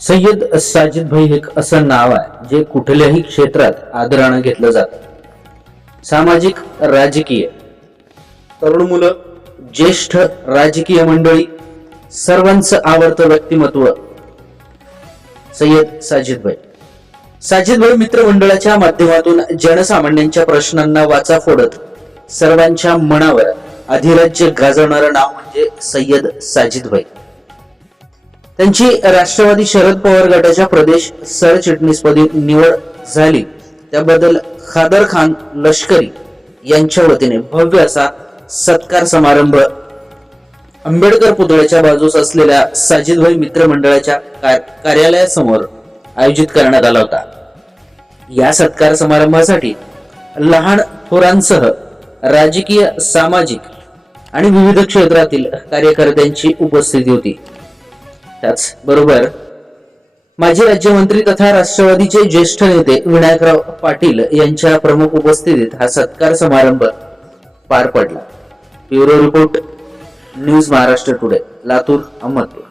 सय्यद साजिद भाई एक असं नाव आहे जे कुठल्याही क्षेत्रात आदरानं घेतलं जात. सामाजिक राजकीय. तरुण मुलं ज्येष्ठ राजकीय मंडळी सर्वांचं आवडतं व्यक्तिमत्व. सय्यद साजिद भाई. साजिद भाई मित्रमंडळाच्या माध्यमातून जनसामान्यांच्या प्रश्नांना वाचा फोडत सर्वांच्या मनावर अधिराज्य गाजवणारं नाव म्हणजे सय्यद साजिद भाई. त्यांची राष्ट्रवादी शरद पवार गटाच्या प्रदेश सरचिटणीसपदी निवड झाली. त्याबद्दल खादर खान लष्करी यांच्या वतीने भव्य असा सत्कार समारंभ आंबेडकर पुतळ्याच्या बाजूस असलेल्या साजिदभाई मित्र मंडळाच्या कार्यालयासमोर आयोजित करण्यात आला होता. या सत्कार समारंभासाठी लहान थोरांसह राजकीय सामाजिक आणि विविध क्षेत्रातील कार्यकर्त्यांची उपस्थिती होती. त्याचबरोबर माजी राज्यमंत्री तथा राष्ट्रवादीचे ज्येष्ठ नेते विनायकराव पाटील यांच्या प्रमुख उपस्थितीत हा सत्कार समारंभ पार पडला. Bureau report news Maharashtra today Latur Ahmadpur.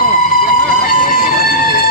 हो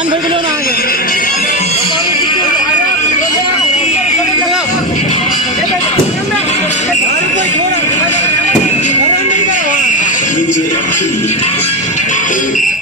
গান ভেগুলো না আগে